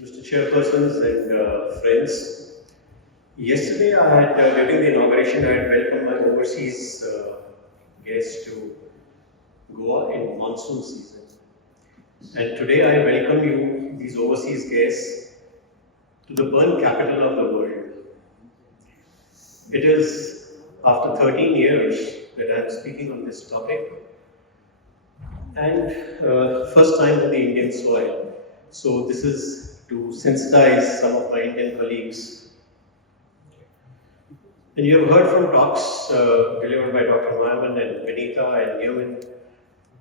Mr. Chairpersons and friends, yesterday during the inauguration, I had welcomed my overseas guests to Goa in monsoon season. And today I welcome you, these overseas guests, to the burn capital of the world. It is after 13 years that I am speaking on this topic, and first time on the Indian soil. So this is to sensitize some of my Indian colleagues. And you have heard from talks delivered by Dr. Mayaman and Benita and Newman,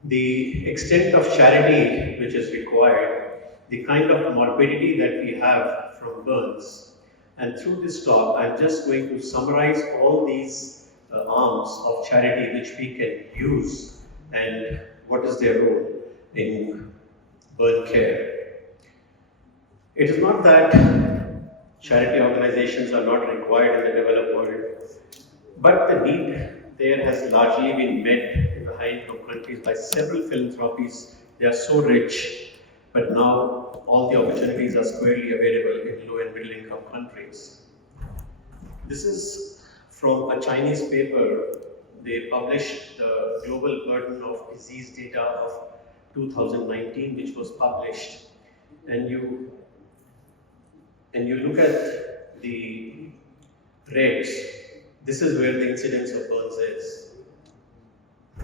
the extent of charity which is required, the kind of morbidity that we have from burns. And through this talk, I'm just going to summarize all these arms of charity which we can use and what is their role in burn care. It is not that charity organizations are not required in the developed world, but the need there has largely been met in the high-income countries by several philanthropies. They are so rich, but now all the opportunities are squarely available in low and middle-income countries. This is from a Chinese paper. They published the global burden of disease data of 2019, which was published, and you look at the reds. This is where the incidence of burns is.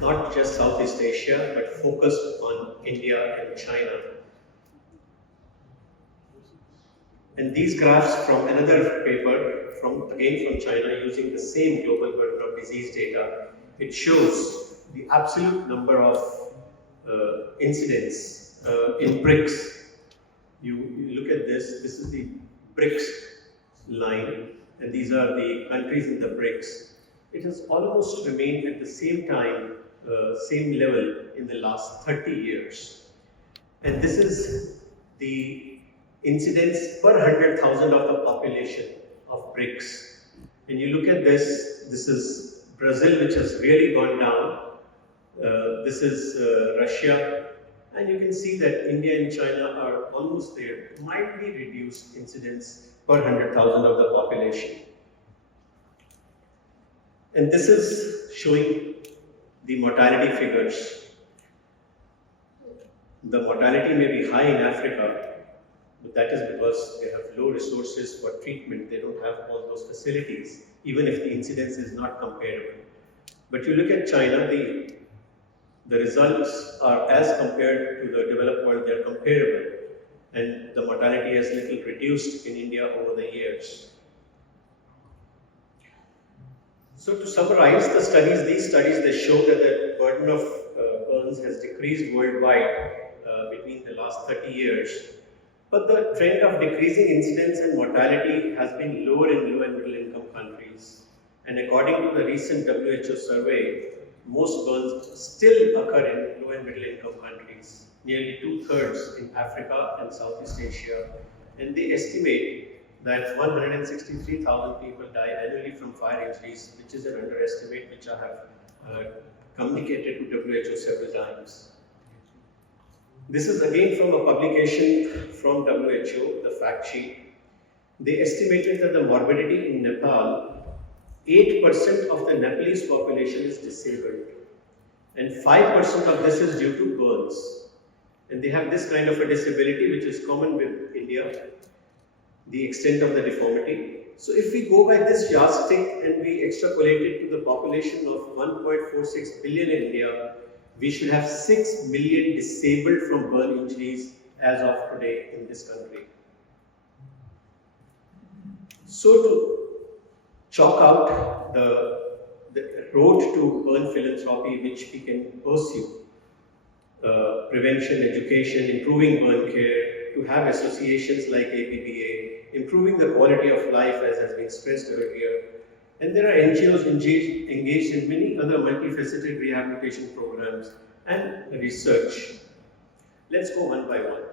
Not just Southeast Asia, but focused on India and China. And these graphs from another paper, again from China, using the same global burden of disease data, it shows the absolute number of incidents in BRICS. You look at this is the BRICS line, and these are the countries in the BRICS. It has almost remained at the same time, same level in the last 30 years. And this is the incidence per 100,000 of the population of BRICS. When you look at this is Brazil, which has really gone down. This is Russia. And you can see that India and China are almost there, mildly reduced incidence per 100,000 of the population. And this is showing the mortality figures. The mortality may be high in Africa, but that is because they have low resources for treatment. They don't have all those facilities, even if the incidence is not comparable. But you look at China, the results are, as compared to the developed world, they're comparable. And the mortality has little reduced in India over the years. So to summarize the studies, these studies, they show that the burden of burns has decreased worldwide between the last 30 years. But the trend of decreasing incidence and mortality has been lower in low and middle income countries. And according to the recent WHO survey, most burns still occur in low and middle income countries, nearly 2/3 in Africa and Southeast Asia. And they estimate that 163,000 people die annually from fire injuries, which is an underestimate which I have communicated to WHO several times. This is again from a publication from WHO, the fact sheet. They estimated that the morbidity in Nepal, 8% of the Nepalese population is disabled, and 5% of this is due to burns. And they have this kind of a disability which is common with India, the extent of the deformity. So if we go by this yardstick and we extrapolate it to the population of 1.46 billion in India, we should have 6 million disabled from burn injuries as of today in this country. So to chalk out the road to burn philanthropy which we can pursue, prevention, education, improving burn care, to have associations like APBA, improving the quality of life as has been stressed earlier. And there are NGOs engaged in many other multifaceted rehabilitation programs and research. Let's go one by one.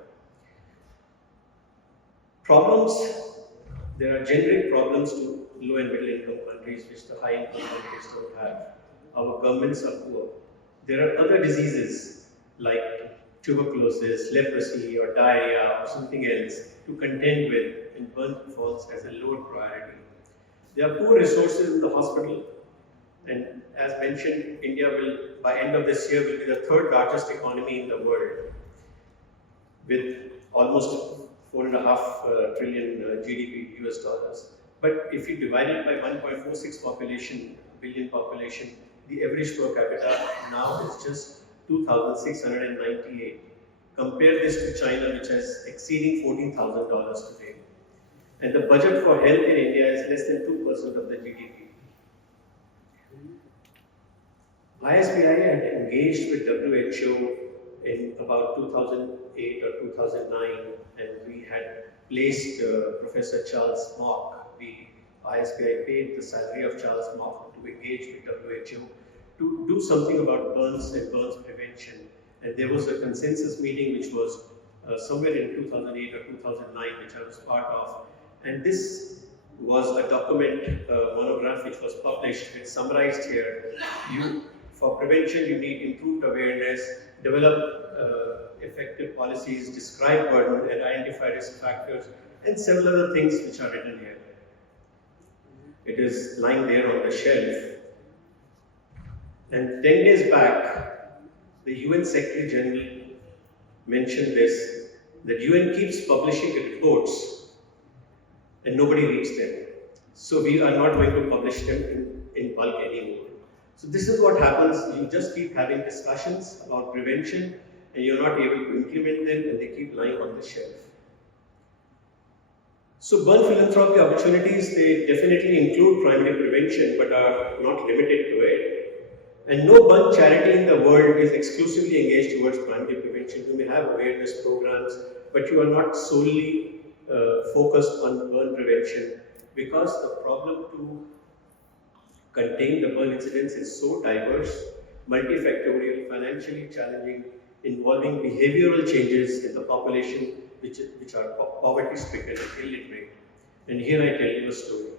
Problems. There are generic problems to low and middle income countries which the high income countries don't have. Our governments are poor. There are other diseases like tuberculosis, leprosy, or diarrhea, or something else, to contend with, and burn falls as a lower priority. There are poor resources in the hospital, and as mentioned, India will, by end of this year, will be the third largest economy in the world, with almost 4.5 trillion GDP US dollars. But if you divide it by 1.46 billion population, the average per capita now is just 2,698. Compare this to China, which has exceeding $14,000 today. And the budget for health in India is less than 2% of the GDP. ISBI had engaged with WHO in about 2008 or 2009, and we had placed Professor Charles Mock. The ISBI paid the salary of Charles Mock to engage with WHO to do something about burns and burns prevention. And there was a consensus meeting which was somewhere in 2008 or 2009, which I was part of. And this was a document, monograph, which was published. It's summarized here. For prevention, you need improved awareness, develop effective policies, describe burden, and identify risk factors, and several other things which are written here. It is lying there on the shelf. And 10 days back, the UN Secretary General mentioned this, that UN keeps publishing reports and nobody reads them. So we are not going to publish them in bulk anymore. So this is what happens. You just keep having discussions about prevention and you're not able to implement them, and they keep lying on the shelf. So burn philanthropy opportunities, they definitely include primary prevention but are not limited to it. And no burn charity in the world is exclusively engaged towards primary prevention. You may have awareness programs, but you are not solely focused on burn prevention, because the problem to contain the burn incidence is so diverse, multifactorial, financially challenging, involving behavioral changes in the population which are poverty-stricken and illiterate. And here I tell you a story.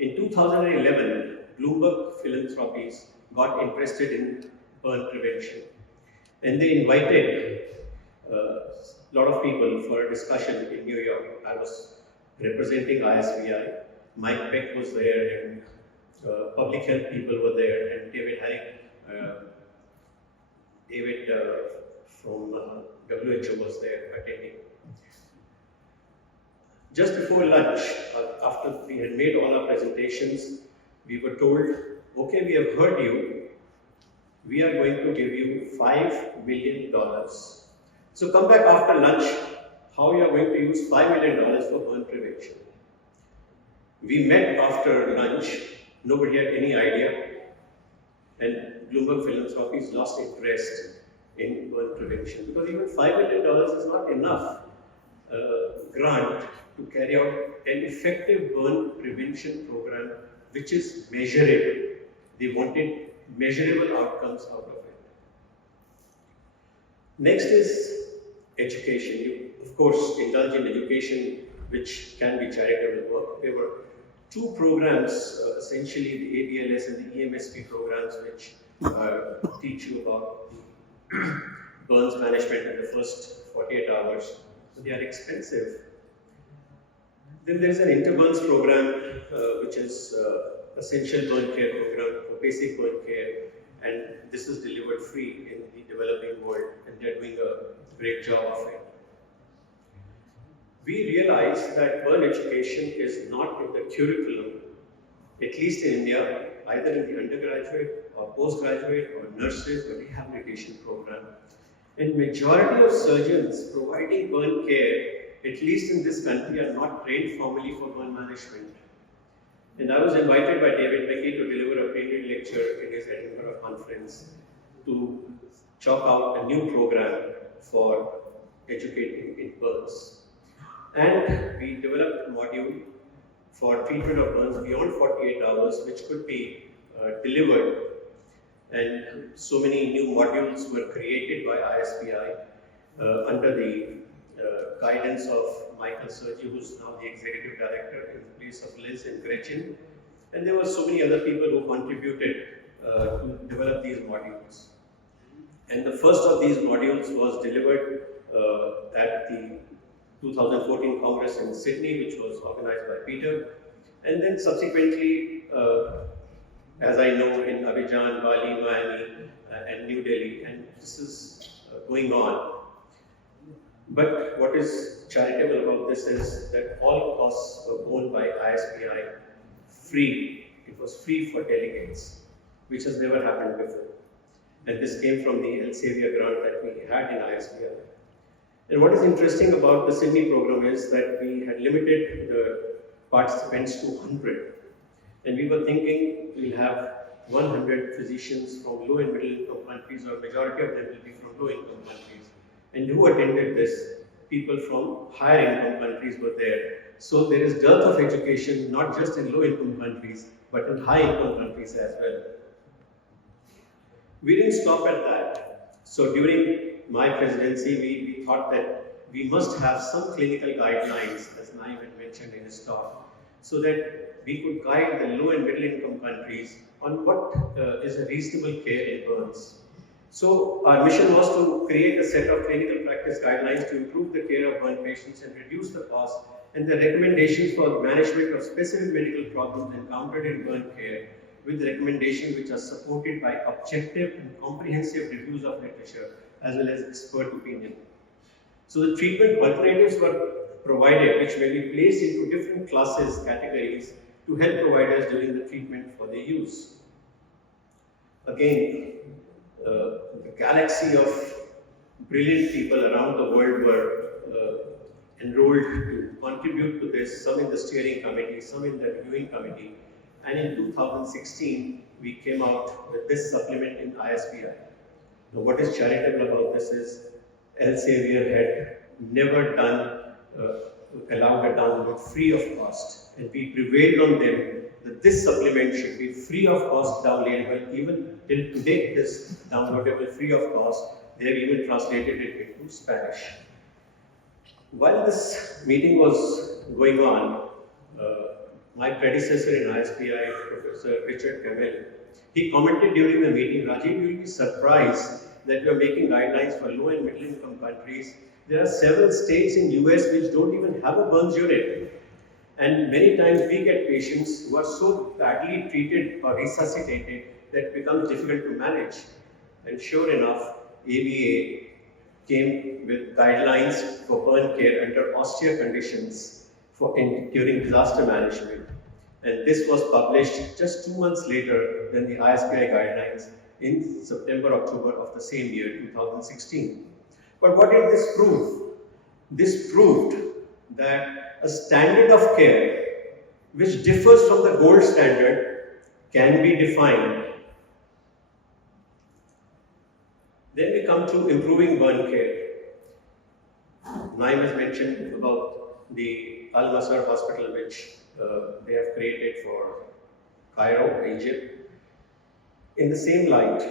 In 2011, Bloomberg Philanthropies got interested in burn prevention, and they invited a lot of people for a discussion in New York. I was representing ISBI. Mike Beck was there, and public health people were there, and David Herrick, from WHO was there attending. Just before lunch, after we had made all our presentations, we were told, okay, we have heard you. We are going to give you $5 million. So come back after lunch, how you are going to use $5 million for burn prevention. We met after lunch, nobody had any idea, and Bloomberg Philanthropies lost interest in burn prevention, because even $5 million is not enough grant to carry out an effective burn prevention program which is measurable. They wanted measurable outcomes out of it. Next is education. You, of course, indulge in education which can be charitable work. There were two programs, essentially the ABLS and the EMSP programs, which teach you about burns management in the first 48 hours. So they are expensive. Then there is an interburns program, which is essential burn care program for basic burn care, and this is delivered free in the developing world, and they're doing a great job of it. We realize that burn education is not in the curriculum, at least in India, either in the undergraduate or postgraduate or nurses or rehabilitation program. And majority of surgeons providing burn care, at least in this country, are not trained formally for burn management. And I was invited by David Becky to deliver a plenary lecture in his Edinburgh conference to chalk out a new program for educating in burns. And we developed a module for treatment of burns beyond 48 hours, which could be delivered. And so many new modules were created by ISBI under the guidance of Michael Sergi, who's now the executive director in place of Liz and Gretchen. And there were so many other people who contributed to develop these modules. And the first of these modules was delivered at the 2014 Congress in Sydney, which was organized by Peter, and then subsequently, as I know, in Abidjan, Bali, Miami, and New Delhi, and this is going on. But what is charitable about this is that all costs were borne by ISBI free. It was free for delegates, which has never happened before. And this came from the Elsevier grant that we had in ISBI. And what is interesting about the Sydney program is that we had limited the participants to 100. And we were thinking we'll have 100 physicians from low and middle income countries, or majority of them will be from low income countries. And who attended this? People from higher income countries were there. So there is dearth of education, not just in low income countries, but in high income countries as well. We didn't stop at that. So during my presidency, we thought that we must have some clinical guidelines, as Naim had mentioned in his talk, so that we could guide the low and middle income countries on what is a reasonable care in burns. So our mission was to create a set of clinical practice guidelines to improve the care of burn patients and reduce the cost, and the recommendations for management of specific medical problems encountered in burn care, with recommendations which are supported by objective and comprehensive reviews of literature as well as expert opinion. So the treatment alternatives were provided, which may be placed into different classes, categories, to help providers during the treatment for their use. Again, the galaxy of brilliant people around the world were enrolled to contribute to this, some in the steering committee, some in the reviewing committee. And in 2016, we came out with this supplement in ISBI. Now, what is charitable about this is Elsevier had never allowed a download free of cost, and we prevailed on them that this supplement should be free of cost downloadable. Even till today, this downloadable free of cost. They have even translated it into Spanish. While this meeting was going on, my predecessor in ISBI, Professor Richard Kamel, he commented during the meeting, Rajeev, you will be surprised that we are making guidelines for low and middle income countries. There are several states in US which don't even have a burns unit. And many times we get patients who are so badly treated or resuscitated that it becomes difficult to manage. And sure enough, ABA came with guidelines for burn care under austere conditions during disaster management. And this was published just 2 months later than the ISBI guidelines in September, October of the same year, 2016. But what did this prove? This proved that a standard of care which differs from the gold standard can be defined. Then we come to improving burn care. Naim has mentioned about the Al Masar hospital, which they have created for Cairo, Egypt. In the same light,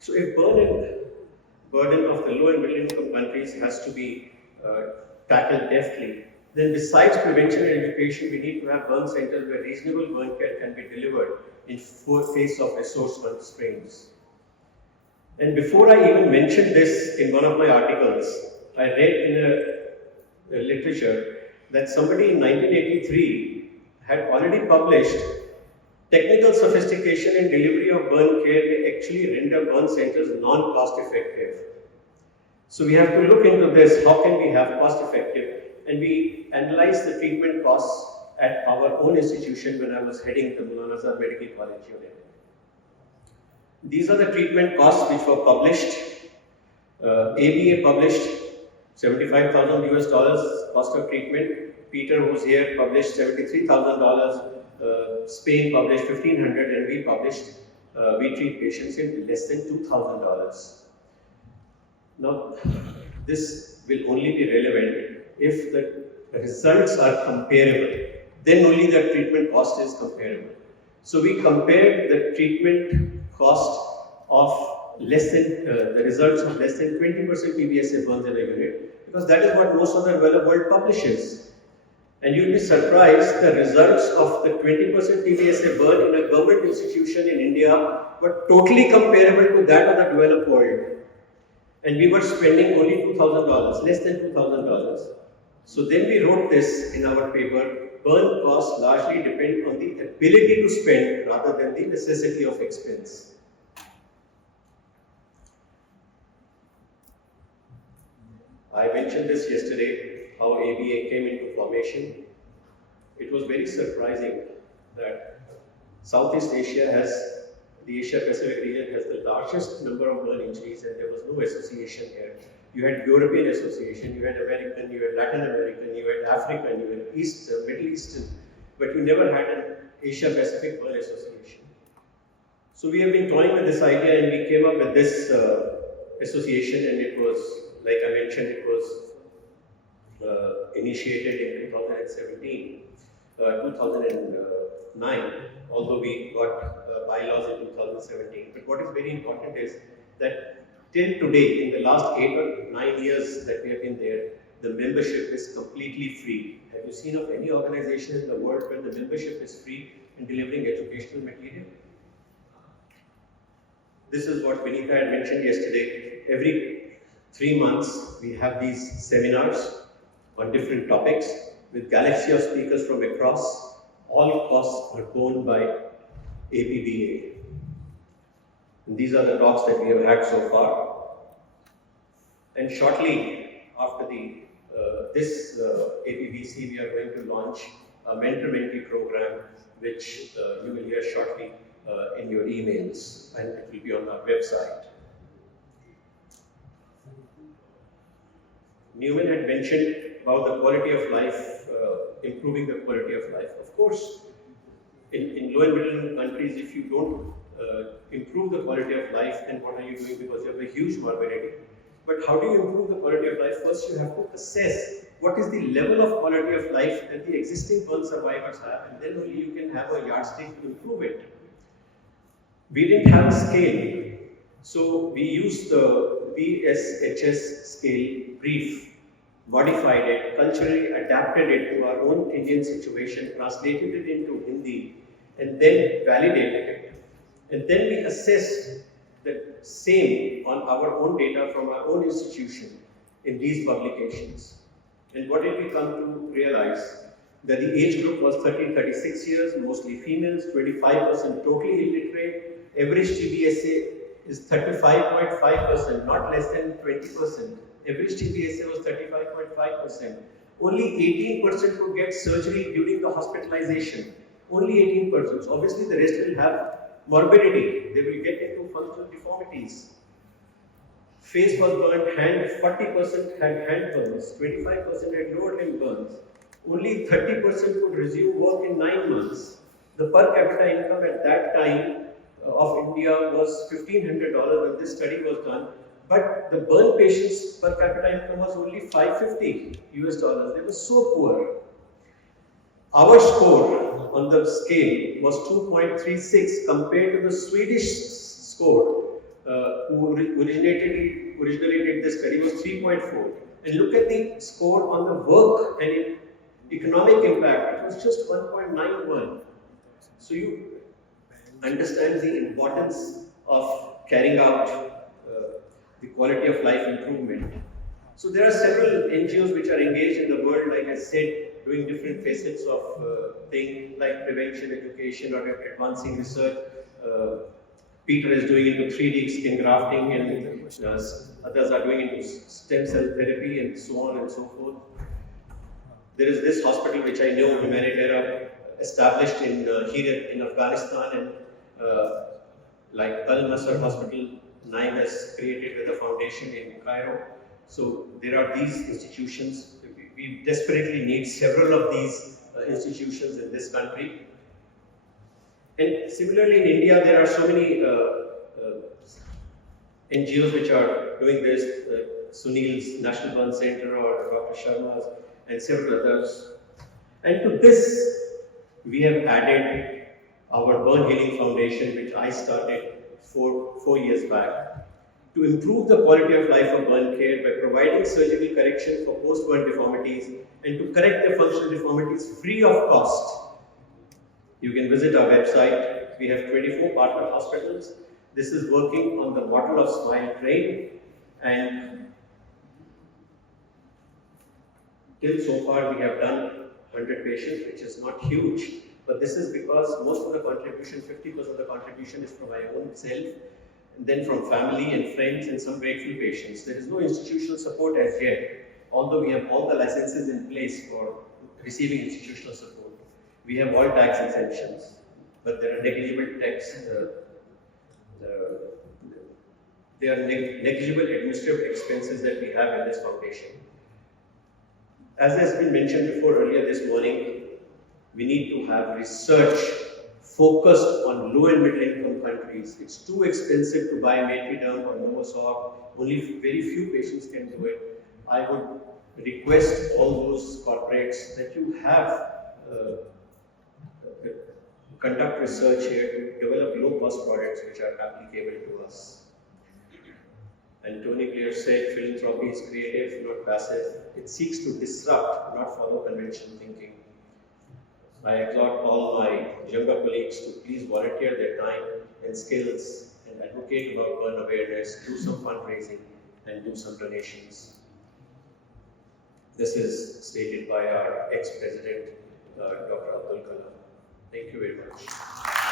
so if burden of the low and middle income countries has to be tackled deftly, then besides prevention and education, we need to have burn centers where reasonable burn care can be delivered in face of resource constraints. And before I even mentioned this in one of my articles, I read in a literature that somebody in 1983 had already published technical sophistication in delivery of burn care may actually render burn centers non-cost effective. So we have to look into this, how can we have cost effective? And we analyzed the treatment costs at our own institution when I was heading the Maulana Azad Medical College unit. These are the treatment costs which were published. ABA published $75,000 US cost of treatment. Peter, who's here, published $73,000. Spain published $1,500, and we published, we treat patients in less than $2,000. Now, this will only be relevant if the results are comparable. Then only the treatment cost is comparable. So we compared the treatment cost of less than, the results of less than 20% PBSA burns in a unit, because that is what most of the developed world publishes. And you'll be surprised the results of the 20% PBSA burn in a government institution in India were totally comparable to that of the developed world. And we were spending only $2,000, less than $2,000. So then we wrote this in our paper, burn costs largely depend on the ability to spend rather than the necessity of expense. I mentioned this yesterday, how ABA came into formation. It was very surprising that Southeast Asia the Asia Pacific region has the largest number of burn injuries, and there was no association here. You had European association, you had American, you had Latin American, you had African, you had Middle Eastern, but you never had an Asia Pacific burn association. So we have been toying with this idea, and we came up with this association, and it was, like I mentioned, it was initiated in 2017, 2009, although we got bylaws in 2017. But what is very important is that till today, in the last 8 or 9 years that we have been there, the membership is completely free. Have you seen of any organization in the world where the membership is free in delivering educational material? This is what Vinita had mentioned yesterday. Every 3 months, we have these seminars on different topics with galaxy of speakers from across. All costs are borne by APBA. And these are the talks that we have had so far. And shortly after this APBC, we are going to launch a mentor-mentee program, which you will hear shortly in your emails, and it will be on our website. Newman had mentioned about the quality of life, improving the quality of life. Of course, in low and middle income countries, if you don't improve the quality of life, then what are you doing? Because you have a huge morbidity. But how do you improve the quality of life? First, you have to assess what is the level of quality of life that the existing burn survivors have, and then only you can have a yardstick to improve it. We didn't have a scale, so we used the BSHS scale, brief, modified it, culturally adapted it to our own Indian situation, translated it into Hindi, and then validated it. And then we assessed the same on our own data from our own institution in these publications. And what did we come to realize? That the age group was 13-36 years, mostly females, 25% totally illiterate. Average TBSA is 35.5%, not less than 20%. Average TBSA was 35.5%. Only 18% could get surgery during the hospitalization. Only 18%. So obviously the rest will have morbidity. They will get into functional deformities. Face was burnt, hand, 40% had hand burns, 25% had lower limb burns. Only 30% could resume work in 9 months. The per capita income at that time of India was $1,500 when this study was done. But the burn patients' per capita income was only $550 US. They were so poor. Our score on the scale was 2.36 compared to the Swedish score, who originally did this study, was 3.4. And look at the score on the work and economic impact, it was just 1.91. So you understand the importance of carrying out the quality of life improvement. So there are several NGOs which are engaged in the world, like I said, doing different facets of things like prevention, education, or advancing research. Peter is doing into 3D skin grafting, and others are doing into stem cell therapy, and so on and so forth. There is this hospital which I know, Humanitarian, established in here in Afghanistan, and like Al Nasser Hospital, Naim has created with a foundation in Cairo. So there are these institutions. We desperately need several of these institutions in this country. And similarly in India, there are so many NGOs which are doing this, Sunil's National Burn Center or Dr. Sharma's and several others. And to this, we have added our Burn Healing Foundation, which I started four years back, to improve the quality of life of burn care by providing surgical correction for post-burn deformities and to correct the functional deformities free of cost. You can visit our website. We have 24 partner hospitals. This is working on the model of Smile Train, and Till so far we have done 100 patients, which is not huge, but this is because most of the contribution, 50% of the contribution is from my own self, and then from family and friends and some grateful patients. There is no institutional support as yet, although we have all the licenses in place for receiving institutional support. We have all tax exemptions, but there are negligible negligible administrative expenses that we have in this foundation. As has been mentioned before earlier this morning, we need to have research focused on low and middle income countries. It's too expensive to buy Matriderm or Novosorb. Only very few patients can do it. I would request all those corporates that you have conduct research here to develop low-cost products which are applicable to us. And Tony Blair said, philanthropy is creative, not passive. It seeks to disrupt, not follow conventional thinking. I exhort all my younger colleagues to please volunteer their time and skills and advocate about burn awareness, do some fundraising, and do some donations. This is stated by our ex-president, Dr. Abdul Kalam. Thank you very much.